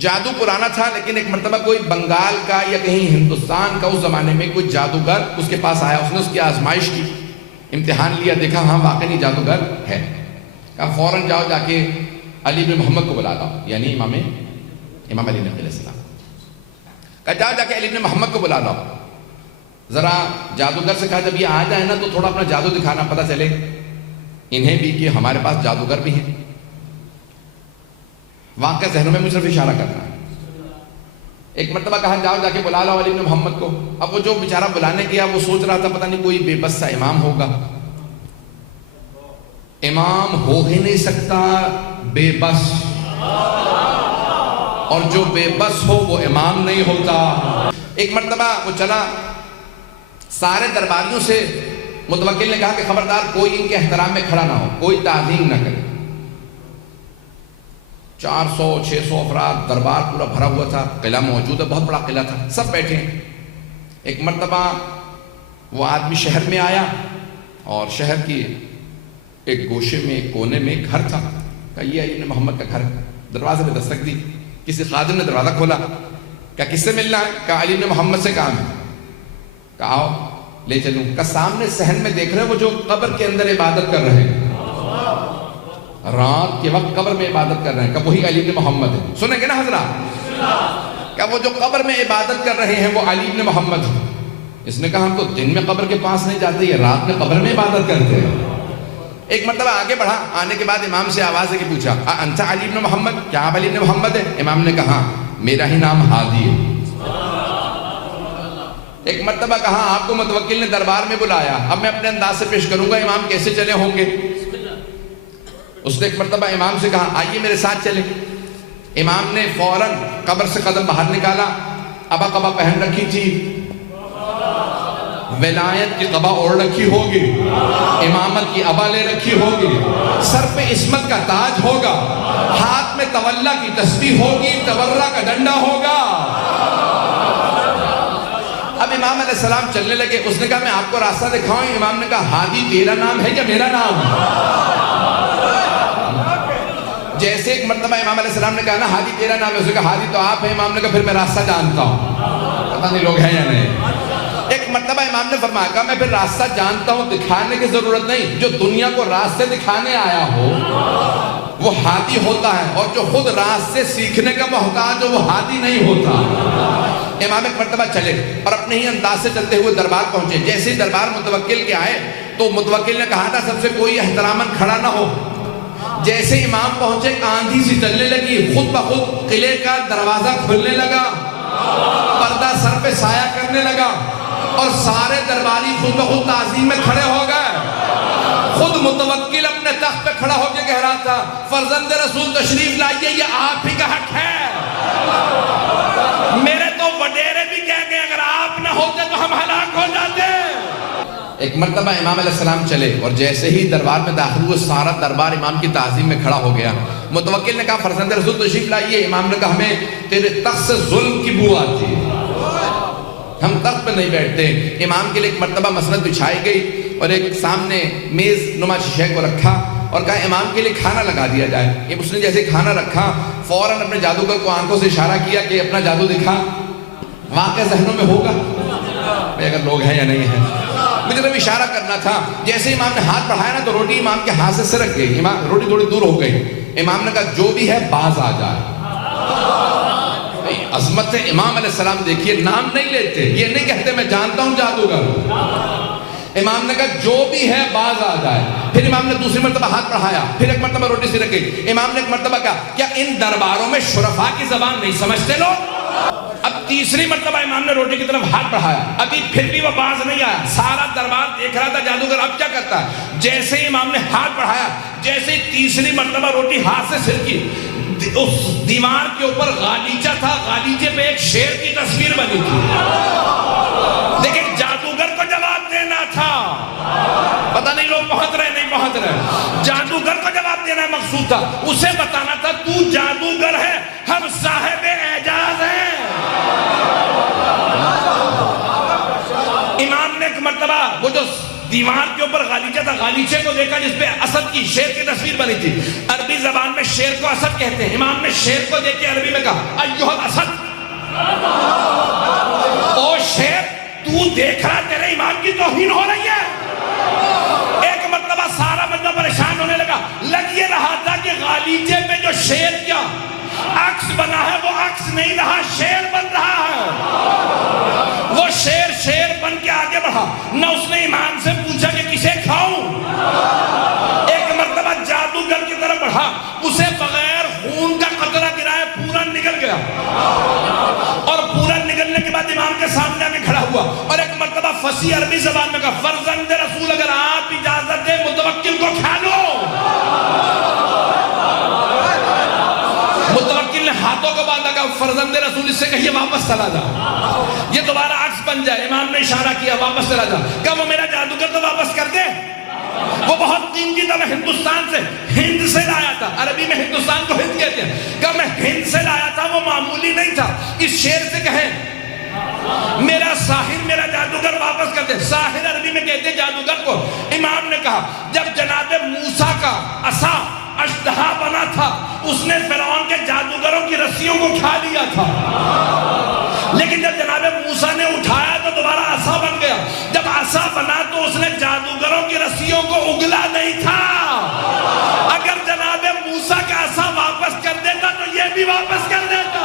جادو پرانا تھا، لیکن ایک مرتبہ کوئی بنگال کا یا کہیں ہندوستان کا اس زمانے میں کوئی جادوگر اس کے پاس آیا، اس نے اس کی آزمائش کی، امتحان لیا، دیکھا ہاں واقعی جادوگر ہے، کہا فوراً جاؤ جا کے علی بن محمد کو بلا لاؤ، یعنی امام علی علیہ السلام، کہا جاؤ جا کے علی بن محمد کو بلا لاؤ، ذرا جادوگر سے کہا جب یہ آ جائے نا تو تھوڑا اپنا جادو دکھانا، پتہ چلے انہیں بھی کہ ہمارے پاس جادوگر بھی ہیں، واقعہ ذہنوں میں مجھ صرف اشارہ کرنا ہے۔ ایک مرتبہ کہا جاؤ جا کے بلا لاؤ علی بن محمد کو، اب وہ جو بیچارہ بلانے گیا وہ سوچ رہا تھا پتہ نہیں کوئی بے بس سا امام ہوگا، امام ہو ہی نہیں سکتا بے بس، اور جو بے بس ہو وہ امام نہیں ہوتا۔ ایک مرتبہ وہ چلا، سارے درباریوں سے متوکل نے کہا کہ خبردار کوئی ان کے احترام میں کھڑا نہ ہو، کوئی تعظیم نہ کرے۔ 400-600 افراد، دربار پورا بھرا ہوا تھا، قلعہ موجود ہے، بہت بڑا قلعہ تھا، سب بیٹھے ہیں۔ ایک مرتبہ وہ آدمی شہر میں آیا اور شہر کی ایک گوشے میں ایک کونے میں ایک گھر تھا، کہا یہ علی بن محمد کا گھر ہے، دروازے پہ دستک دی، کسی خادم نے دروازہ کھولا، کہا کس سے ملنا ہے؟ کہا علی بن محمد سے کام ہے، کہا آؤ لے چلوں، کہا سامنے صحن میں دیکھ رہے ہیں وہ جو قبر کے اندر عبادت کر رہے ہیں، رات کے وقت قبر میں عبادت کر رہے ہیں، کہ وہی علی بن محمد ہے، سنیں گے نا حضرات، کہ وہ جو قبر میں عبادت کر رہے ہیں وہ علی بن محمد ہے۔ اس نے کہا ہم تو دن میں قبر کے پاس نہیں جاتے، یہ رات میں قبر میں عبادت کرتے ہیں۔ ایک مرتبہ آگے بڑھا، آنے کے بعد امام سے آواز ہے کہ پوچھا انت علی بن محمد، کیا آپ علی بن محمد ہے؟ امام نے کہا میرا ہی نام ہادی ہے۔ ایک مرتبہ کہا آپ کو متوکل نے دربار میں بلایا، اب میں اپنے انداز سے پیش کروں گا، امام کیسے چلے ہوں گے؟ اس نے ایک مرتبہ امام سے کہا آئیے میرے ساتھ چلے۔ امام نے فوراً قبر سے قدم باہر نکالا، ابا قبا پہن رکھی تھی، ولایت کی قبا اوڑھ رکھی ہوگی، امامت کی ابا لے رکھی ہوگی، سر پہ عصمت کا تاج ہوگا، ہاتھ میں تولا کی تسبیح ہوگی، تورا کا ڈنڈا ہوگا۔ اب امام علیہ السلام چلنے لگے، اس نے کہا میں آپ کو راستہ دکھاؤں؟ امام نے کہا ہادی تیرا نام ہے یا میرا نام؟ جیسے ایک مرتبہ امام علیہ السلام نے کہا نا ہادی تیرا نام ہے، اس نے کہا ہادی تو آپ ہیں، امام نے کہا پھر میں راستہ جانتا ہوں، پتہ نہیں لوگ ہیں یا نہیں۔ ایک مرتبہ امام نے فرمایا کہا میں پھر راستہ جانتا ہوں، دکھانے کی ضرورت نہیں، جو دنیا کو راستے دکھانے آیا ہو وہ ہادی ہوتا ہے، اور جو خود راستے سیکھنے کا محتاج ہو وہ ہادی نہیں ہوتا۔ امام ایک مرتبہ چلے اور اپنے ہی انداز سے چلتے ہوئے دربار پہنچے، جیسے ہی دربار متوکل کے آئے تو متوکل نے کہا تھا سب سے کوئی احتراماً کھڑا نہ ہو۔ جیسے امام پہنچے آندھی سی چلنے لگی، خود بخود قلعے کا دروازہ کھلنے لگا، پردہ سر پہ سایہ کرنے لگا، اور سارے درباری خود بخود تعظیم میں کھڑے ہو گئے۔ خود متوکل اپنے تخت پہ کھڑا ہو کے کہہ رہا تھا فرزند رسول تشریف لائیے، یہ آپ ہی کا حق ہے۔ میرے تو وڈیرے بھی کہہ گئے اگر آپ نہ ہوتے تو ہم ہلاک ہو جاتے۔ ایک مرتبہ امام علیہ السلام چلے اور جیسے ہی دربار میں داخل ہوئے سارا دربار امام کی تعظیم میں کھڑا ہو گیا۔ متوکل نے کہا فرزند رسول تشریف لائیے، امام نے کہا ہمیں تیرے تخت سے ظلم کی بو آتی ہے، ہم تخت پہ نہیں بیٹھتے۔ امام کے لیے ایک مرتبہ مسند بچھائی گئی اور ایک سامنے میز نما شیشے کو رکھا اور کہا امام کے لیے کھانا لگا دیا جائے۔ اس نے جیسے کھانا رکھا فوراً اپنے جادوگر کو آنکھوں سے اشارہ کیا کہ اپنا جادو دکھا۔ واقعہ ذہنوں میں ہوگا اگر لوگ ہیں یا نہیں ہیں، مجھے تو اشارہ کرنا تھا۔ جیسے امام نے ہاتھ بڑھایا نا تو روٹی امام کے ہاتھ سے سرک گئی، روٹی تھوڑی دور ہو گئی۔ امام نے کہا جو بھی ہے باز آ جائے۔ عظمت امام علیہ السلام دیکھیے، نام نہیں لیتے، یہ نہیں کہتے میں جانتا ہوں جادوگر۔ امام نے کہا جو بھی ہے باز آ جائے۔ پھر امام نے دوسری مرتبہ ہاتھ بڑھایا، پھر ایک مرتبہ روٹی سرک گئی۔ امام نے ایک مرتبہ کہا کیا ان درباروں میں شرفاء کی زبان نہیں سمجھتے لوگ؟ اب تیسری مرتبہ امام نے روٹی کی طرف ہاتھ بڑھایا، ابھی پھر بھی وہ باز نہیں آیا۔ سارا دربار دیکھ رہا تھا جادوگر اب کیا کرتا ہے۔ جیسے ہی امام نے ہاتھ بڑھایا، جیسے ہی تیسری مرتبہ روٹی ہاتھ سے سرکی، اس دیوار کے اوپر غالیچہ تھا، غالیچے پہ ایک شیر کی تصویر بنی تھی۔ لیکن جادوگر کو جواب دینا تھا، پتہ نہیں لوگ پہنچ رہے نہیں پہنچ رہے، جادوگر کو جواب دینا مقصود تھا، اسے بتانا تھا تو جادوگر ہے، ہم صاحب اعجاز ہیں۔ امام نے ایک مرتبہ وہ جو دیوار کے اوپر غالیچہ تھا، غالیچے کو دیکھا جس پہ اسد کی شیر کی تصویر بنی تھی۔ عربی زبان میں شیر کو اسد کہتے ہیں. امام نے شیر کو دیکھ کے عربی میں کہا ایھا الاسد، او شیر تو دیکھ رہا تیرے ایمان کی توہین ہو رہی ہے. ایک مرتبہ سارا بندہ پریشان ہونے لگا. لگ یہ رہا تھا کہ غالیچے پہ جو شیر کیا عکس بنا ہے وہ عکس نہیں رہا، شیر بن رہا ہے. وہ شیر بن کے آگے بڑھا. نہ اس نے امام سے پوچھا کہ کسے کھاؤں. ایک مرتبہ جادوگر کی طرف بڑھا، اسے بغیر خون کا قطرہ گرائے پورا نکل گیا، اور پورا نکلنے کے بعد امام کے سامنے آگے کھڑا ہوا اور ایک مرتبہ فصیح عربی زبان میں کہا فرزند رسول اگر آپ اجازت دیں متوکل کو کھا لو. متوکل نے ہاتھوں کو باندھا، کہا فرزند رسول اس سے کہیے واپس چلا جا، یہ دوبارہ عکس بن جائے. امام نے اشارہ کیا واپس چلا جا. کہا وہ میرا جادوگر تو واپس کر دے، وہ بہت قیمتی تھا، میں ہندوستان سے ہند سے لایا تھا. عربی میں ہندوستان کو ہند کہتے ہیں. کہا میں ہند سے لایا تھا، وہ معمولی نہیں تھا. اس شیر سے کہیں میرا ساحر میرا جادوگر واپس کر دے. ساحر عربی میں کہتے ہیں جادوگر کو. امام نے کہا جب جناب موسیٰ کا عصا اژدہا بنا تھا اس نے فرعون کے جادوگروں کی رسیوں کو کھا لیا تھا، لیکن جب جناب موسیٰ نے اٹھایا تو دوبارہ عصا بن گیا. جب عصا بنا تو اس نے جادوگروں کی رسیوں کو اگلا نہیں تھا. اگر جناب موسیٰ کا عصا واپس کر دیتا تو یہ بھی واپس کر دیتا.